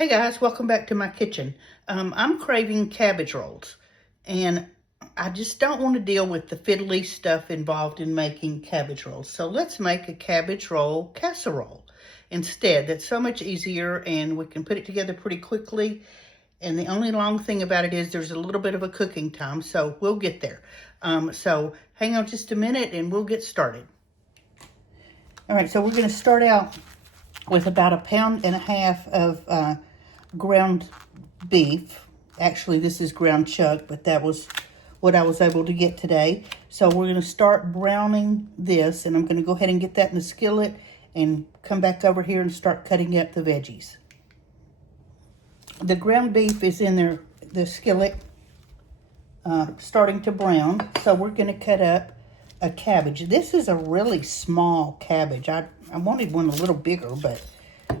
Hey guys, welcome back to my kitchen. I'm craving cabbage rolls, and I just don't want to deal with the fiddly stuff involved in making cabbage rolls. So let's make a cabbage roll casserole instead. That's so much easier, and we can put it together pretty quickly. And the only long thing about it is there's a little bit of a cooking time, so we'll get there. So hang on just a minute and we'll get started. All right, so we're going to start out with about 1.5 pounds of ground beef. Actually, this is ground chuck, but that was what I was able to get today. So we're going to start browning this, and I'm going to go ahead and get that in the skillet and come back over here and start cutting up the veggies. The ground beef is in the skillet, starting to brown. So we're going to cut up a cabbage. This is a really small cabbage. I wanted one a little bigger, but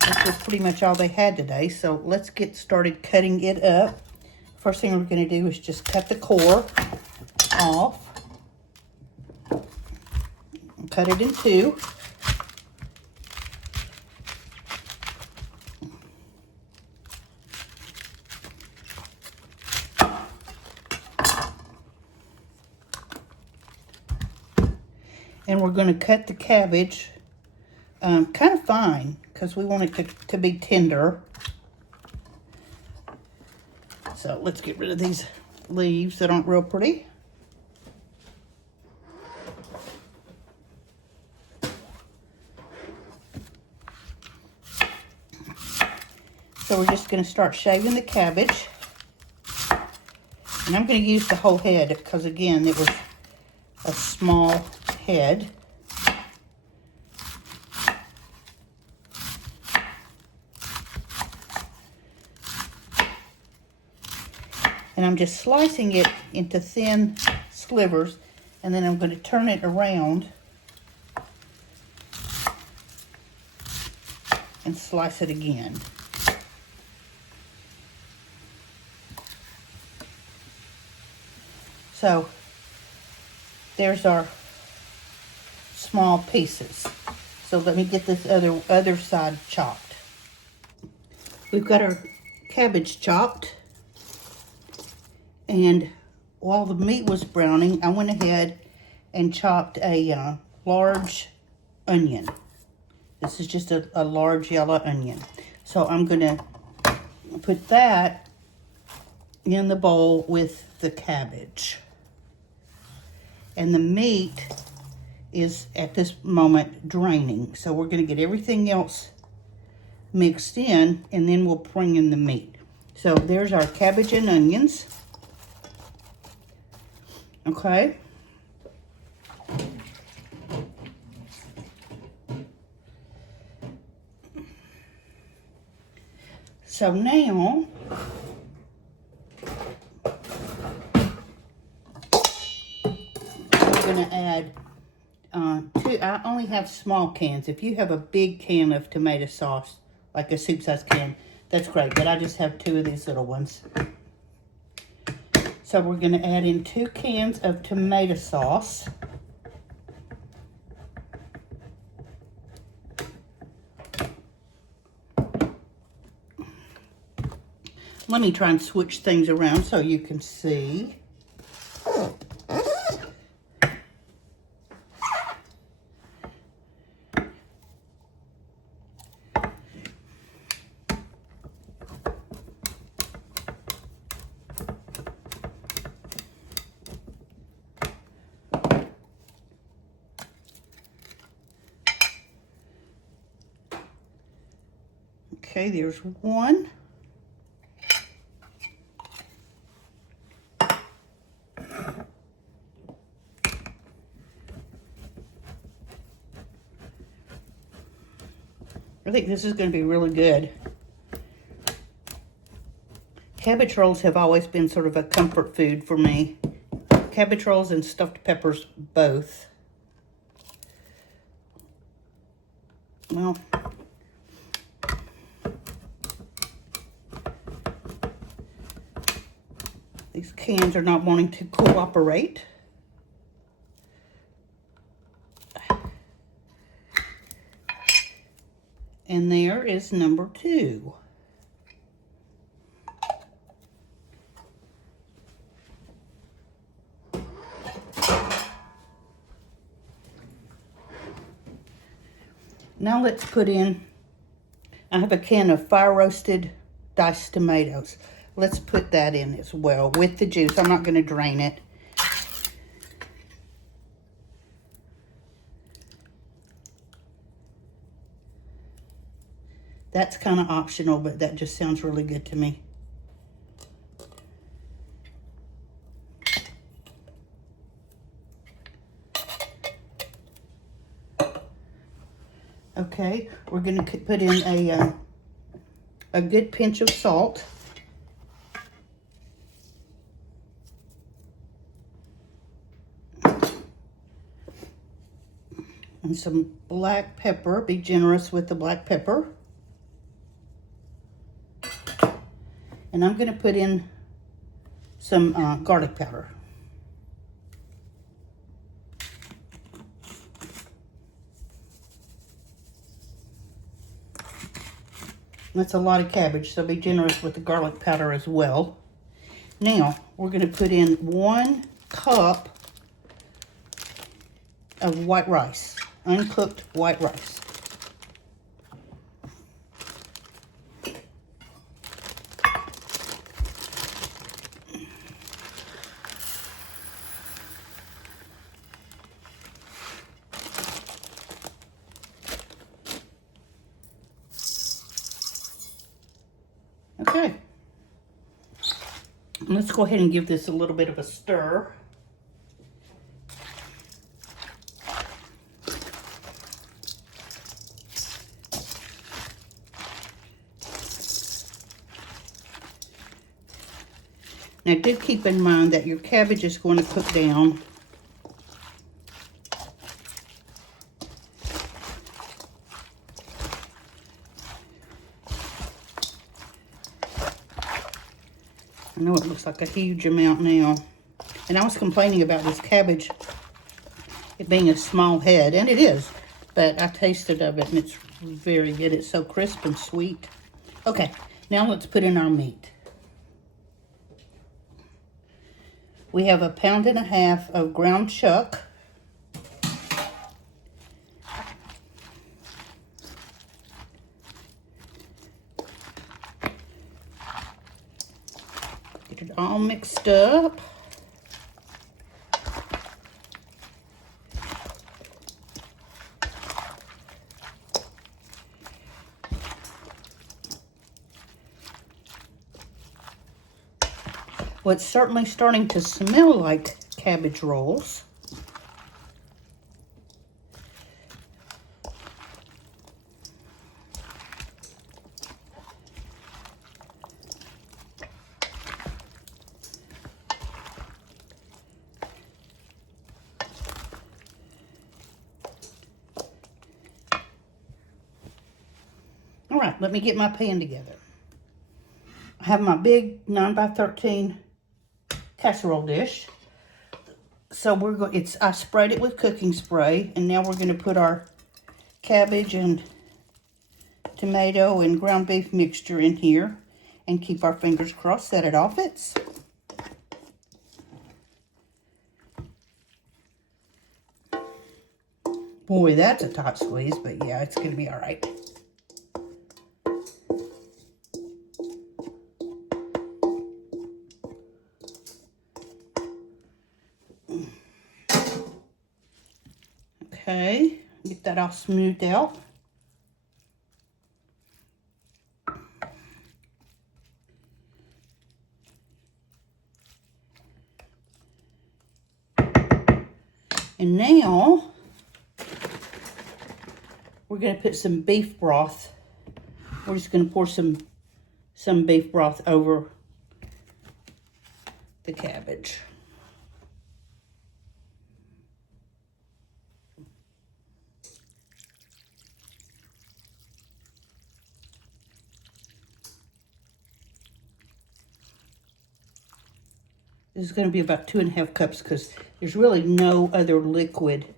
this was pretty much all they had today. So let's get started cutting it up. First thing we're going to do is just cut the core off. Cut it in two. And we're going to cut the cabbage kind of fine because we want it to be tender. So let's get rid of these leaves that aren't real pretty. So we're just going to start shaving the cabbage. And I'm going to use the whole head because, again, it was a small head. And I'm just slicing it into thin slivers, and then I'm going to turn it around and slice it again. So there's our small pieces. So let me get this other side chopped. We've got our cabbage chopped. And while the meat was browning, I went ahead and chopped a large onion. This is just a large yellow onion. So I'm going to put that in the bowl with the cabbage. And the meat is at this moment draining. So we're going to get everything else mixed in, and then we'll bring in the meat. So there's our cabbage and onions. Okay. So now we're going to add I only have small cans. If you have a big can of tomato sauce, like a soup size can, that's great. But I just have 2 of these little ones. So we're going to add in 2 cans of tomato sauce. Let me try and switch things around so you can see. Okay, there's 1. I think this is going to be really good. Cabbage rolls have always been sort of a comfort food for me. Cabbage rolls and stuffed peppers both. Well, these cans are not wanting to cooperate. And there is number 2. Now let's put in, I have a can of fire roasted diced tomatoes. Let's put that in as well with the juice. I'm not going to drain it. That's kind of optional, but that just sounds really good to me. Okay, we're going to put in a good pinch of salt. And some black pepper. Be generous with the black pepper. And I'm going to put in some garlic powder. That's a lot of cabbage, so be generous with the garlic powder as well. Now, we're going to put in 1 cup of white rice, uncooked white rice. Okay, let's go ahead and give this a little bit of a stir. Now do keep in mind that your cabbage is going to cook down. I know it looks like a huge amount now. And I was complaining about this cabbage, it being a small head, and it is. But I tasted of it, and it's very good. It's so crisp and sweet. Okay, now let's put in our meat. We have 1.5 pounds of ground chuck. Get it all mixed up. Well, it's certainly starting to smell like cabbage rolls. All right, let me get my pan together. I have my big 9x13 casserole dish. So I sprayed it with cooking spray, and now we're going to put our cabbage and tomato and ground beef mixture in here and keep our fingers crossed that it all fits. Boy, that's a tight squeeze, but yeah, it's going to be all right. Okay, get that all smoothed out. And now we're going to put some beef broth. We're just going to pour some beef broth over the cabbage. This is going to be about 2.5 cups because there's really no other liquid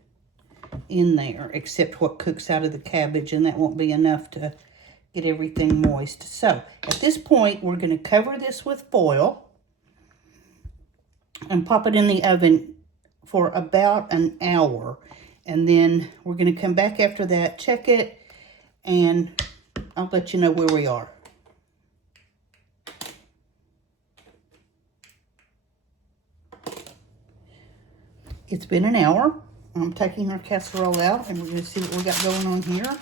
in there except what cooks out of the cabbage, and that won't be enough to get everything moist. So at this point, we're going to cover this with foil and pop it in the oven for about an hour. And then we're going to come back after that, check it, and I'll let you know where we are. It's been an hour. I'm taking our casserole out, and we're going to see what we got going on here.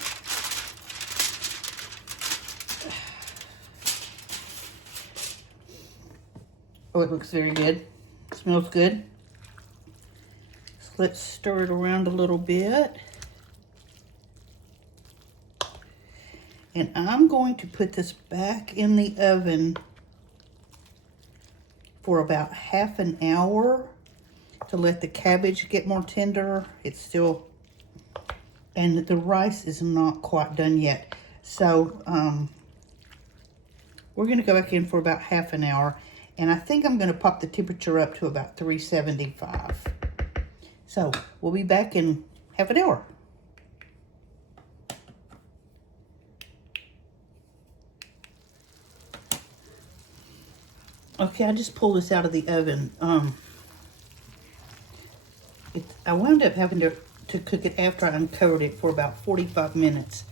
Oh, it looks very good. It smells good. So let's stir it around a little bit. And I'm going to put this back in the oven for about half an hour to let the cabbage get more tender. It's still, and the rice is not quite done yet. So we're gonna go back in for about half an hour, and I think I'm gonna pop the temperature up to about 375. So we'll be back in half an hour. Okay, I just pulled this out of the oven. I wound up having to cook it after I uncovered it for about 45 minutes,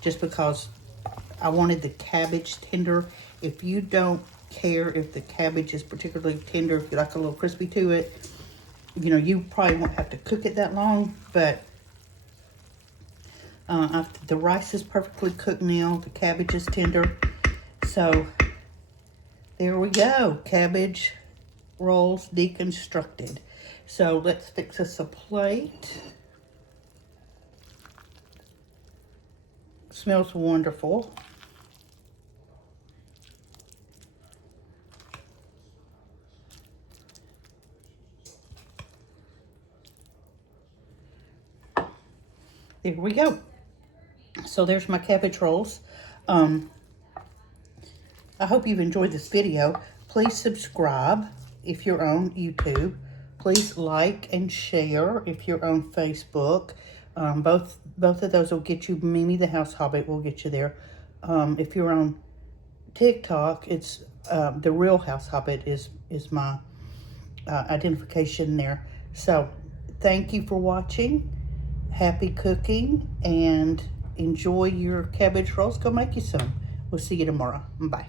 just because I wanted the cabbage tender. If you don't care if the cabbage is particularly tender, if you like a little crispy to it, you know, you probably won't have to cook it that long. But the rice is perfectly cooked now. The cabbage is tender. So there we go. Cabbage rolls deconstructed. So let's fix us a plate. Smells wonderful. There we go. So there's my cabbage rolls. I hope you've enjoyed this video. Please subscribe if you're on YouTube. Please like and share if you're on Facebook. Both of those will get you. Mimi the House Hobbit will get you there. If you're on TikTok, it's the Real House Hobbit is my identification there. So thank you for watching. Happy cooking, and enjoy your cabbage rolls. Go make you some. We'll see you tomorrow. Bye.